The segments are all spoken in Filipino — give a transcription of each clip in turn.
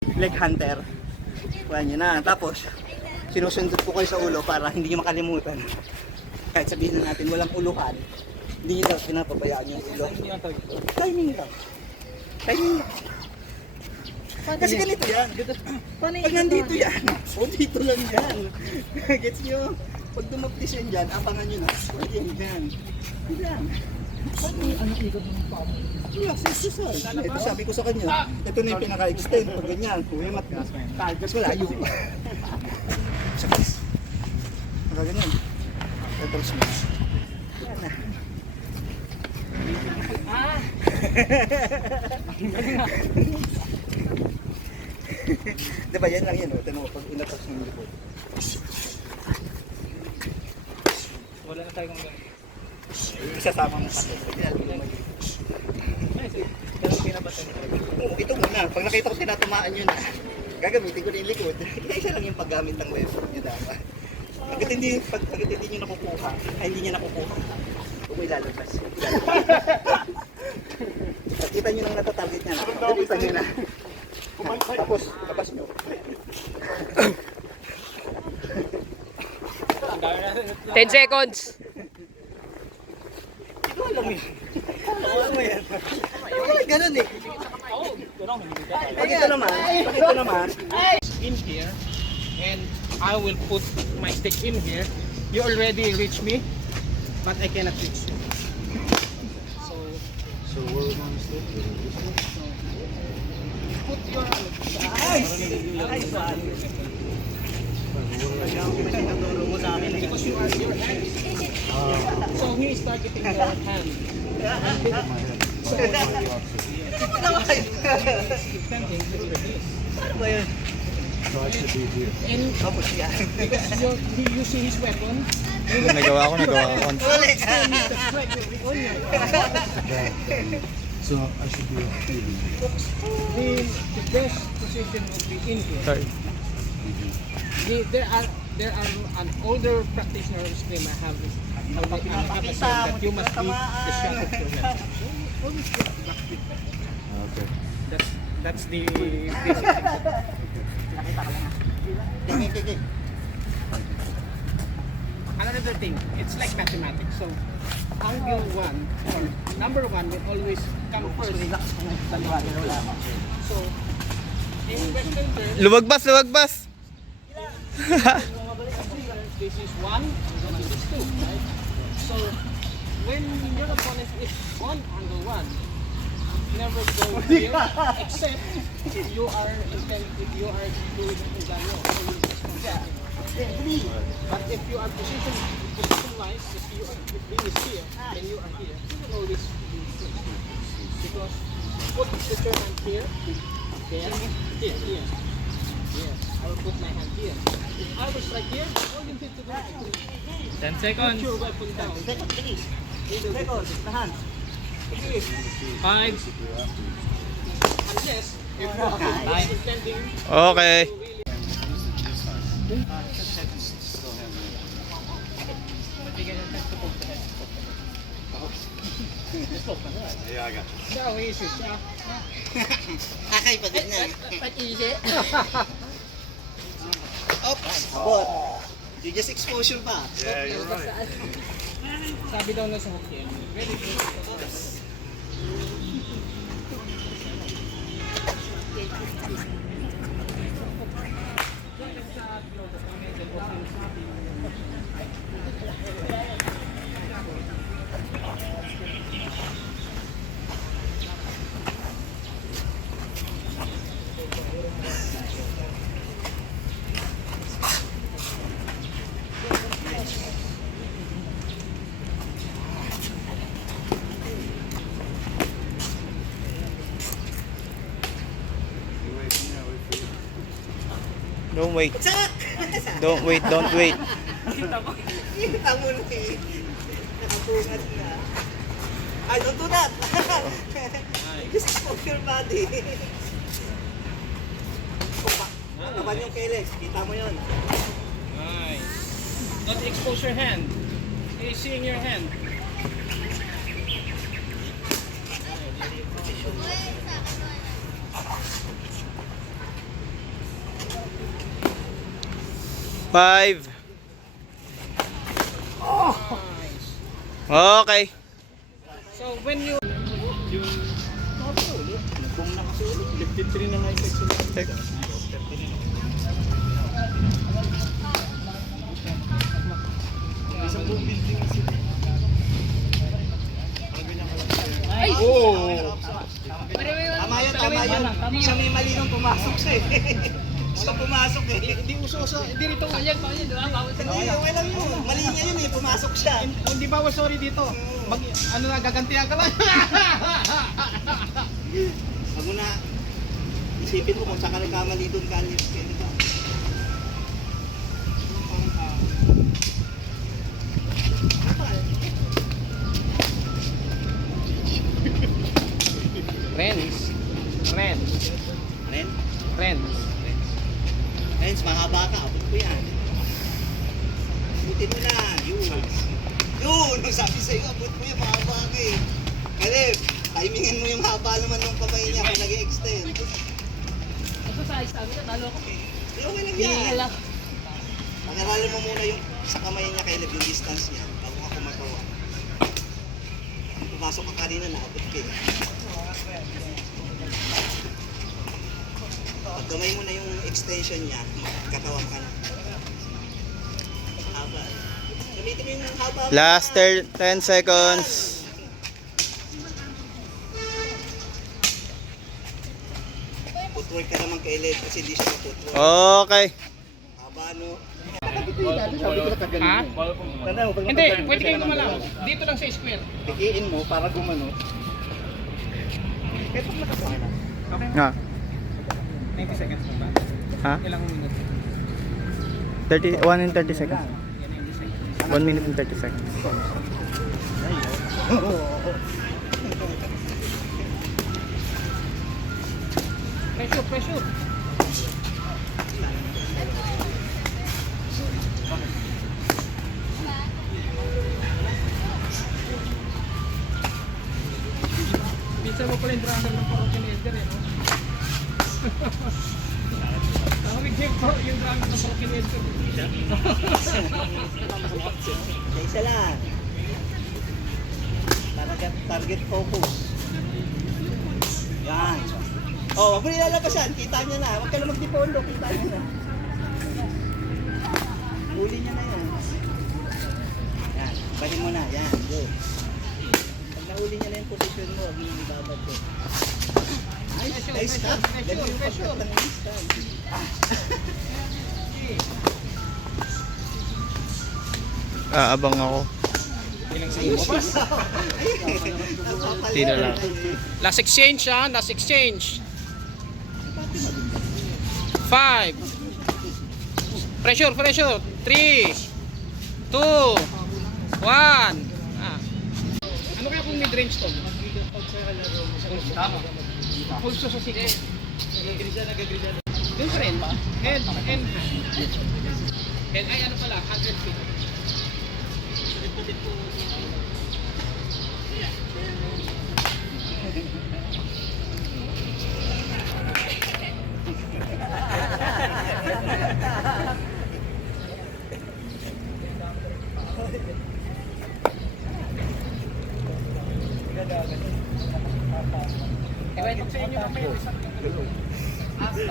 leg hunter. Kuha nyo na. Tapos, sinusundot ko kayo sa ulo para hindi nyo makalimutan. Kahit sabihin na natin walang uluhan, hindi nyo daw pinapabayaan yung ulo. Timing lang. Timing lang. Kasi ganito yan. Pag nandito yan, o dito lang yan. Gets nyo? Pag dumaptis yan dyan, abangan nyo na. Pwede yan dyan. Yan. Ano ikot ng paa mo? Relax, exercise. Ito sabi ko sa kanya. Ito na yung pinaka-extend. Pag ganyan, kuya mat. Targas malayo. Sakis. Pagka ganyan. Total smooth. Yan na. Diba yan lang yan, oh. Tama mo, pag inatas ng likod. Wala na tayong gano'n. Isasama mo kasi. Ito muna, pag nakita ko tinatamaan yun, gagamitin ko na yung likod. Kaya isa lang yung paggamit ng weapon nyo dapat. Pagkat hindi nyo nakukuha, ay hindi nyo nakukuha, huwag mo ilalabas. Pagkita nyo nang natatarget nyo na, gamitan nyo na. Tapos, labas nyo. 10 seconds. Ito alam mo yan. Alam mo yan. Wala ganun eh. Pag ito naman. In here, and I will put my stick in here. You already reach me, but I cannot reach you. So where am I stick? Put your because you are your hand. So he is targeting your hand. So depending Paano ba yun? So I should be here. and Tapos yan. because he using his weapon, Nagawa ko. Ulit. the strike will be on you. So I should be here. The best position would be in here. Sorry. There are an older practitioner of Scream I have said that you must be the shot of your weapon. Always get back with that. Okay. That's the basic thing. Another thing, it's like mathematics. So angle one or number one will always come first. So in Western terms, Lumagbas. this is one, this is two, right? So when your opponent is on angle one, never go here except if you are doing it but if you are position wise, if you are is here and you are here, you will always be here. Because put the third hand here, there, here. Yes, I will put my hand here. If I was right here, all you need to do is 10 put seconds. your weapon down. Tahan. 5. Unless if you are intending Okay. to really Yeah, I got you. siya, easy siya. Akay pa ganyan. Oops. Abot. You just exposure pa. Yeah, you're right. Sabi daw na sa Hokkien, very good. Don't wait. Sak! Don't wait. Kita mo na eh. Nakapungat na. Ay, don't do that! Just expose your body. Taban yung keles. Kita mo yun. Nice. Don't expose your hand. He's seeing your hand. 5. Okay. So when you lifted 3 na nga yung section. Isang buong building kasi. Ay! Oh! Tama yun, tama yun. Siya may mali nung pumasok siya eh. Siya pumasok eh. Hindi uso-uso. Hindi rito. Ayan, di ba? Bawal sa Hindi, okay lang yun. Mali niya yun eh, pumasok siya. Hindi ba sorry dito? Mag, ano na, gagantihan ka lang. Wag mo na isipin mo kung saan ka nagkamali doon ka. Friends. Ren? Friends. Friends, mahaba ka. Abot ko yan. Abutin mo na. Yun. Yun! Nung sabi sa'yo, abot mo yan. Mahaba ka eh. Kaleb, timingan mo yung haba naman ng kamay niya kung nag-extend. Exercise, sabi ko, talo ko. Okay lang Hihinga yan. lang. Pag-aralan mo muna yung sa kamay niya, Caleb, yung distance niya. Bago ka kumagawa. Pumasok ka kanina, naabot ka eh. Pag gamay mo na yung extension niya, katawan ka na. Haba. Gamitin mo yung haba. Last 10 seconds. Footwork ka naman kay Led kasi di siya footwork. Okay. Haba no? Ha? Tanda mo, pag Hindi, pwede kayong gumalaw. Dito lang sa square. Tikiin mo para gumano. Kahit pag nakasama na. Ha? 90 seconds pa ba? Ha? Ilang minutes? 1 and 30 seconds. 1 minute and 30 seconds. Pressure. Minsan mo pala yung drummer ng Parokin Elder eh, no? Tawag yung drummer ng Parokin Elder. Sa isa lang. Target focus. Yan. Oh, wag mo nilalabasan. Kita niya na. Huwag ka na magdipolo. Kita niya na. Huli niya na yan. Yan. Bahin mo na. Yan. Go. Pag nahuli niya na yung position mo, huwag mo nang ibabad ko. Nice ka. Ganun yung pagkat ng nice ka. Aabang ako. Tira lang. Last exchange ha, last exchange. 5. Pressure. 3, 2, 1. Ah. Ano kaya kung mid-range to? Tama. Also sa siko. Yung friend ba? Head. Head ay ano pala, 100 feet. Iba sa inyo na may isang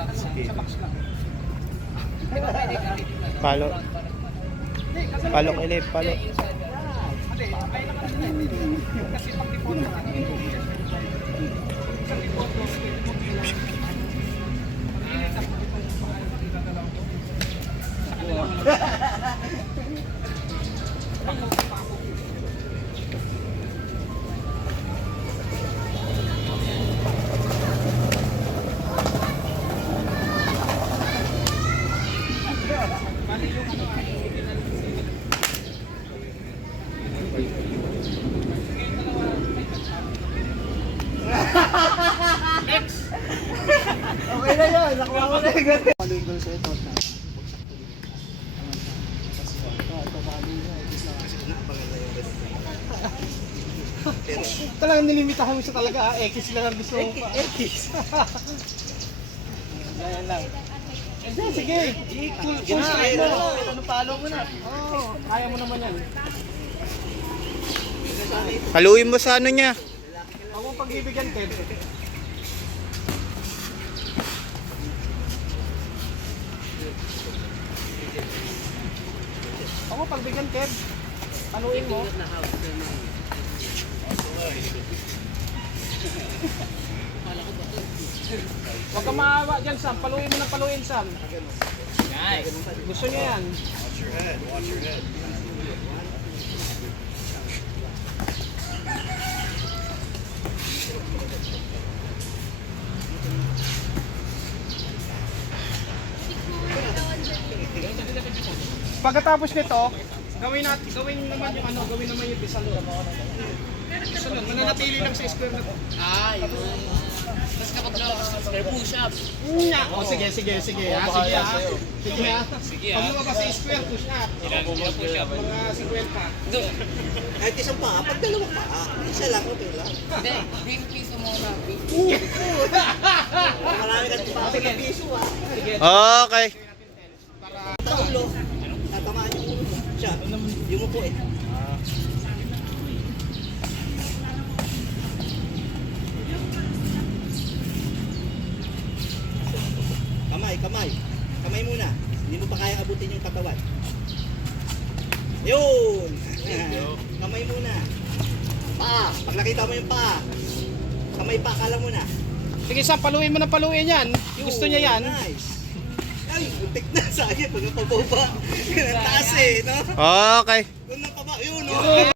sa max lang. Palo. Palo kay Lep, palo. Kasi pag dipon na Okay na yun. Nakuha ko na yung ganun. Follow yung goal sa'yo, Tot. talagang nilimitahan mo siya talaga. X lang ang gusto mo pa. X. Yan lang. Sige. Ano palo mo na? Oo, kaya mo naman yan. Haluin mo sa ano niya. Huwag mong pagbibigyan, Kev. Huwag mong pagbigyan, Kev. Panuin mo. Huwag kang maawa dyan, Sam. Paluin mo ng paluin, Sam. Gusto niya yan. Watch your head, watch your head. Pagkatapos nito, gawin naman yung bisalon. Bisalon, mananatili lang sa square na to. Tapos kapag na push up. Oh, sige ha. Sige ha. Pag lumabas sa square, push up. Push up. Mga 50. Kahit isang paa, pag dalawang paa, isa lang, okay lang. Hindi, game piso muna. Marami kasi paa sa piso Sige. Okay. Sa ulo, tatamaan yung ulo mo. Siya, yung upo eh. Kamay. Kamay muna. Hindi mo pa kaya abutin yung katawan. Yun! Kamay muna. Paa. Pag nakita mo yung paa, kamay pa, kala mo na. Sige, Sam, paluin mo ng paluin yan. Gusto niya yan. Nice. Ay, muntik na. Sayang, pag napababa. Ang taas eh, no? Okay. Doon napaba. Yun, no?